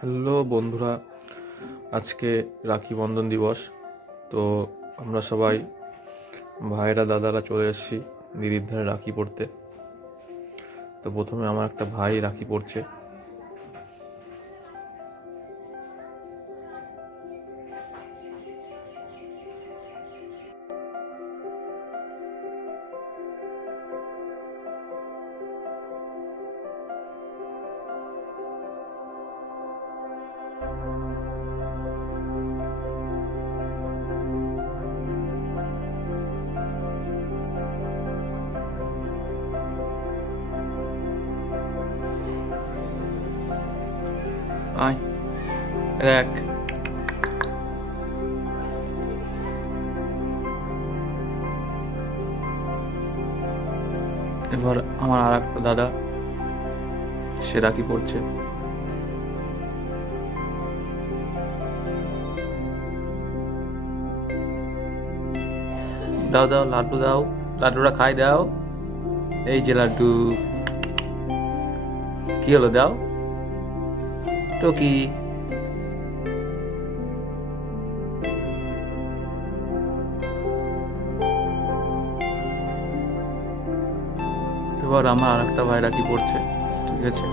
Hello বন্ধুরা, আজকে রাখি বন্ধন দিবস। তো আমরা সবাই ভাইয়েরা দাদারা চলে এসেছি দিদির ধারে রাখি পড়তে। তো প্রথমে আমার একটা ভাই রাখি পড়ছে। আয় দেখ, এবার আমার আর একটা দাদা, সে রাখি পড়ছে। দাও দাও, লাড্ডু দাও, লাড্ডুটা খাই দাও। এই যে লাড্ডু, কি হলো দাও তো। কি এবার আমার আর একটা ভাই রাখি পড়ছে, ঠিক আছে।